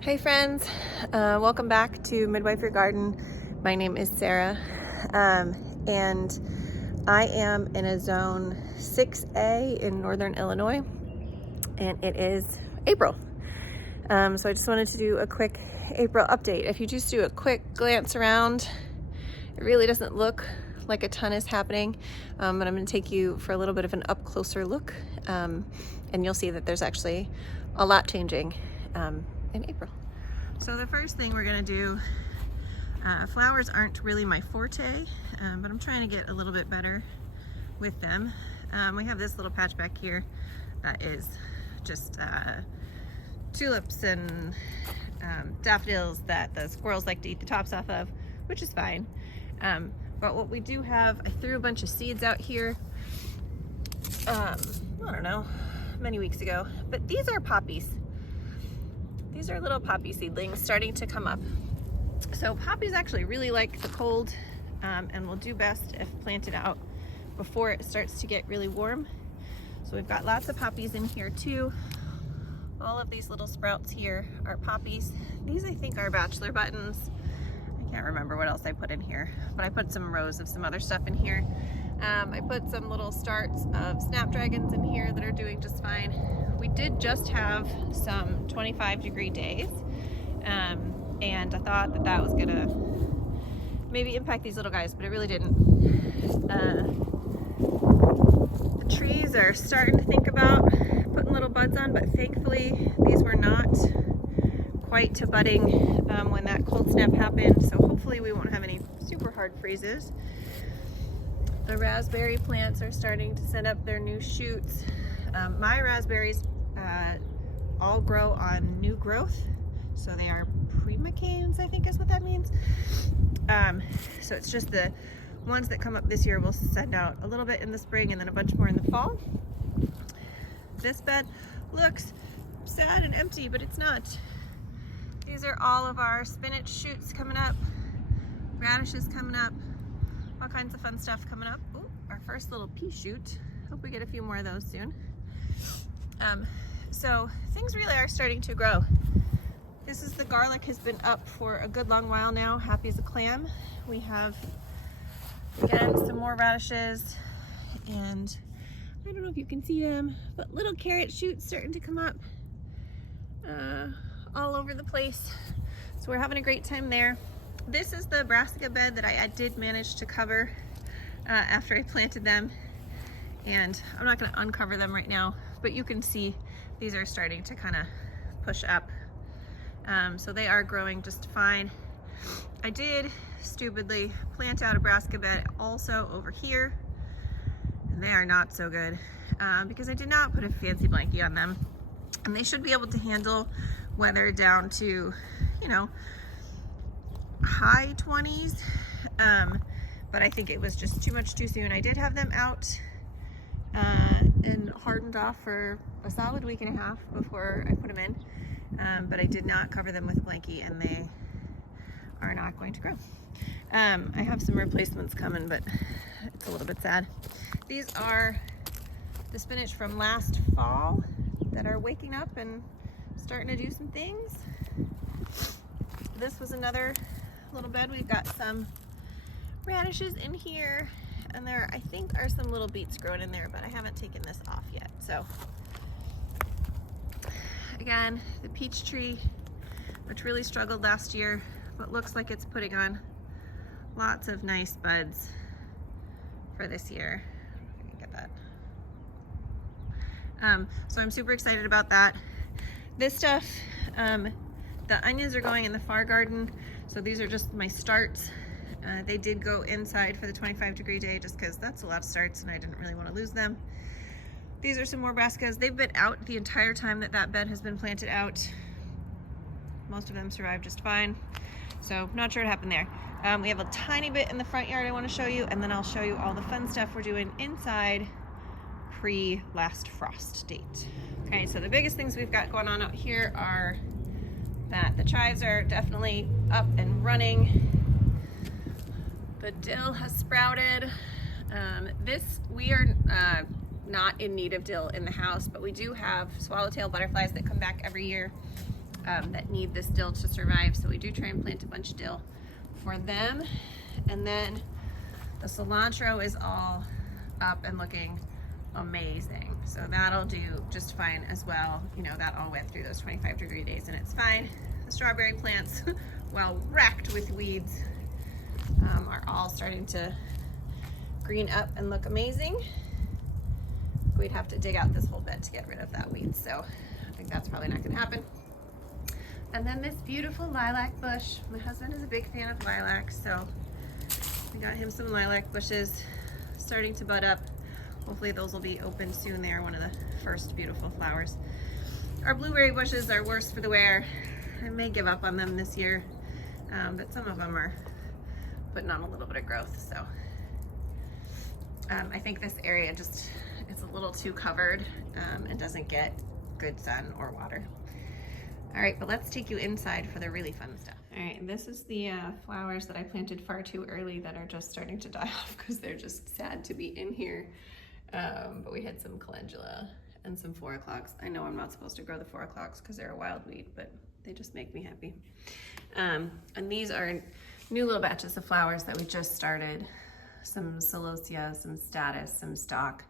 Hey friends, welcome back to Midwifery Garden. My name is Sarah, and I am in a zone 6A in Northern Illinois, and it is April. So I just wanted to do a quick April update. If you just do a quick glance around, it really doesn't look like a ton is happening, but I'm going to take you for a little bit of an up closer look, and you'll see that there's actually a lot changing in April. So the first thing we're gonna do, flowers aren't really my forte, but I'm trying to get a little bit better with them. We have this little patch back here that is just tulips and daffodils that the squirrels like to eat the tops off of, which is fine. But what we do have, I threw a bunch of seeds out here, I don't know, many weeks ago, but these are poppies. These are little poppy seedlings starting to come up. So poppies actually really like the cold and will do best if planted out before it starts to get really warm. So we've got lots of poppies in here too. All of these little sprouts here are poppies. These I think are bachelor buttons. I can't remember what else I put in here, but I put some rows of some other stuff in here. I put some little starts of snapdragons in here that are doing just fine. We did just have some 25-degree days, and I thought that that was gonna maybe impact these little guys, but it really didn't. The trees are starting to think about putting little buds on, but thankfully these were not quite to budding when that cold snap happened, so hopefully we won't have any super hard freezes. The raspberry plants are starting to send up their new shoots. My raspberries all grow on new growth, so they are premacanes, I think is what that means. So it's just the ones that come up this year will send out a little bit in the spring and then a bunch more in the fall. This bed looks sad and empty, but it's not. These are all of our spinach shoots coming up, radishes coming up, all kinds of fun stuff coming up. Ooh, our first little pea shoot. Hope we get a few more of those soon. So things really are starting to grow. This is the garlic, has been up for a good long while now, happy as a clam. We have, again, some more radishes, and I don't know if you can see them, but little carrot shoots starting to come up all over the place. So we're having a great time there. This is the brassica bed that I did manage to cover after I planted them, and I'm not going to uncover them right now, but you can see these are starting to kind of push up. So they are growing just fine. I did stupidly plant out a brassica bed also over here, and they are not so good because I did not put a fancy blankie on them, and they should be able to handle weather down to, you know, high 20s, but I think it was just too much too soon. I did have them out and hardened off for a solid week and a half before I put them in, but I did not cover them with a blankie, and they are not going to grow. I have some replacements coming, but it's a little bit sad. These are the spinach from last fall that are waking up and starting to do some things. This was another little bed. We've got some radishes in here, and there I think are some little beets growing in there, but I haven't taken this off yet. So again, the peach tree, which really struggled last year, but looks like it's putting on lots of nice buds for this year. I can get that. So I'm super excited about that. This stuff, the onions are going in the far garden, so these are just my starts. They did go inside for the 25-degree day just because that's a lot of starts and I didn't really want to lose them. These are some more brassicas. They've been out the entire time that that bed has been planted out. Most of them survived just fine, so not sure what happened there. We have a tiny bit in the front yard I want to show you, and then I'll show you all the fun stuff we're doing inside pre-last frost date. Okay, so the biggest things we've got going on out here are that the chives are definitely up and running. The dill has sprouted. We are not in need of dill in the house, but we do have swallowtail butterflies that come back every year. that need this dill to survive. So we do try and plant a bunch of dill for them. And then the cilantro is all up and looking amazing. So that'll do just fine as well. You know, that all went through those 25-degree days and it's fine. The strawberry plants, while wrecked with weeds, are all starting to green up and look amazing. We'd have to dig out this whole bed to get rid of that weed, so I think that's probably not gonna happen. And then this beautiful lilac bush. My husband is a big fan of lilacs, so I got him some lilac bushes starting to bud up. Hopefully those will be open soon. They're one of the first beautiful flowers. Our blueberry bushes are worse for the wear. I may give up on them this year, but some of them are putting on a little bit of growth, so I think this area just, it's a little too covered and doesn't get good sun or water. All right, but let's take you inside for the really fun stuff. All right, this is the flowers that I planted far too early that are just starting to die off because they're just sad to be in here. But we had some calendula and some 4 o'clocks. I know I'm not supposed to grow the 4 o'clocks because they're a wild weed, but they just make me happy. And these are new little batches of flowers that we just started. Some celosia, some status, some stock,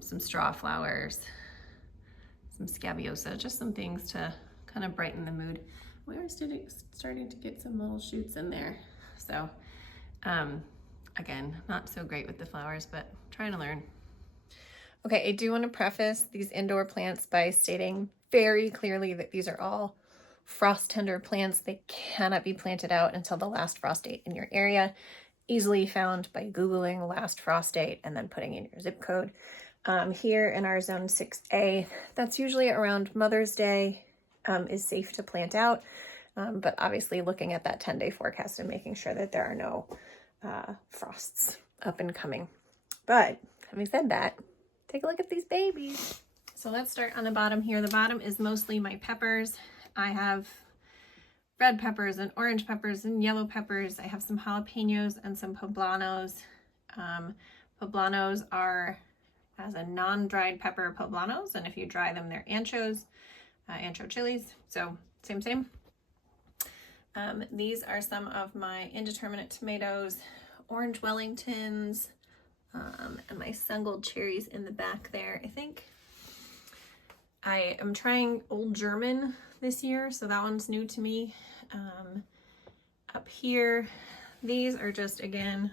some straw flowers, some scabiosa, just some things to kind of brighten the mood. We are starting to get some little shoots in there. So again, not so great with the flowers, but trying to learn. Okay, I do want to preface these indoor plants by stating very clearly that these are all frost tender plants. They cannot be planted out until the last frost date in your area. Easily found by Googling last frost date and then putting in your zip code. Here in our zone 6A, that's usually around Mother's Day, is safe to plant out. But obviously looking at that 10-day forecast and making sure that there are no frosts up and coming. But having said that, take a look at these babies. So let's start on the bottom here. The bottom is mostly my peppers. I have red peppers and orange peppers and yellow peppers. I have some jalapenos and some poblanos. Poblanos are as a non-dried pepper poblanos, and if you dry them, they're anchos, ancho chilies. So same. These are some of my indeterminate tomatoes, orange Wellingtons, and my sun-gold cherries in the back there. I think I am trying Old German this year, so that one's new to me. Up here, these are just, again,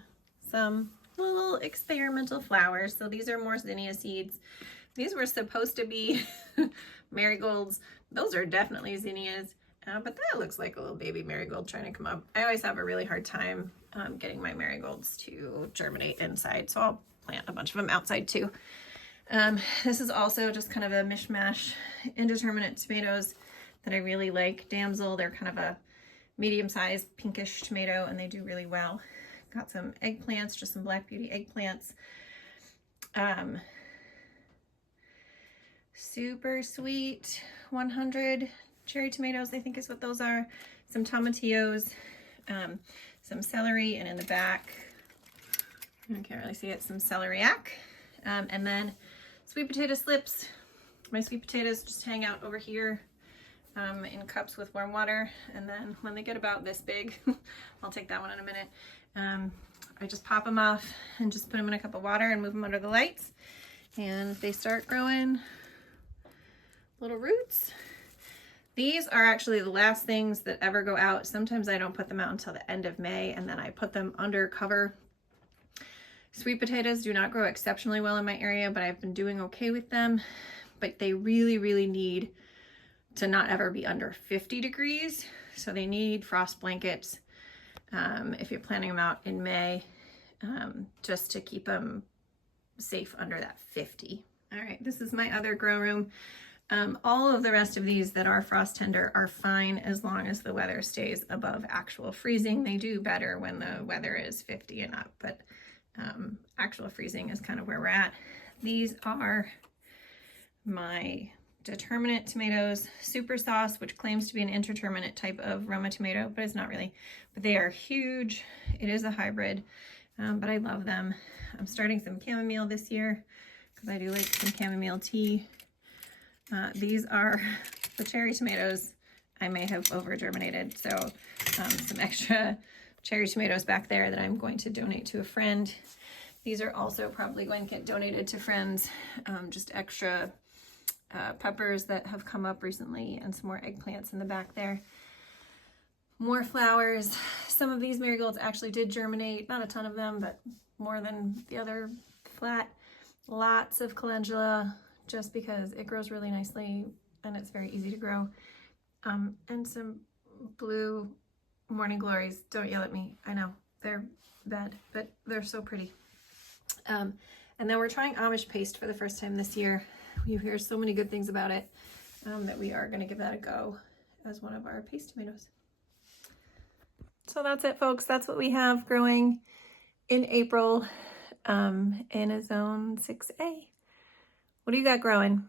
some little experimental flowers. So these are more zinnia seeds. These were supposed to be marigolds. Those are definitely zinnias, but that looks like a little baby marigold trying to come up. I always have a really hard time getting my marigolds to germinate inside, so I'll plant a bunch of them outside too. This is also just kind of a mishmash indeterminate tomatoes that I really like. Damsel, they're kind of a medium-sized pinkish tomato and they do really well. Got some eggplants, just some Black Beauty eggplants. Super sweet 100 cherry tomatoes, I think is what those are. Some tomatillos, some celery, and in the back, I can't really see it, some celeriac. And then sweet potato slips. My sweet potatoes just hang out over here in cups with warm water, and then when they get about this big, I'll take that one in a minute. I just pop them off and just put them in a cup of water and move them under the lights, and they start growing little roots. These are actually the last things that ever go out. Sometimes I don't put them out until the end of May, and then I put them under cover. Sweet potatoes do not grow exceptionally well in my area, but I've been doing okay with them. But they really need to not ever be under 50 degrees. So they need frost blankets if you're planting them out in May, just to keep them safe under that 50. All right, this is my other grow room. All of the rest of these that are frost tender are fine as long as the weather stays above actual freezing. They do better when the weather is 50 and up, but actual freezing is kind of where we're at. These are my determinate tomatoes, Super Sauce, which claims to be an indeterminate type of Roma tomato, but it's not really. But they are huge. It is a hybrid, but I love them. I'm starting some chamomile this year because I do like some chamomile tea. These are the cherry tomatoes. I may have over germinated. So some extra cherry tomatoes back there that I'm going to donate to a friend. These are also probably going to get donated to friends. Just extra peppers that have come up recently, and some more eggplants in the back there. More flowers. Some of these marigolds actually did germinate, not a ton of them, but more than the other flat. Lots of calendula, just because it grows really nicely and it's very easy to grow. And some blue morning glories. Don't yell at me. I know they're bad, but they're so pretty. And then we're trying Amish paste for the first time this year. You hear so many good things about it, that we are going to give that a go as one of our paste tomatoes. So that's it, folks. That's what we have growing in April in a zone 6A. What do you got growing?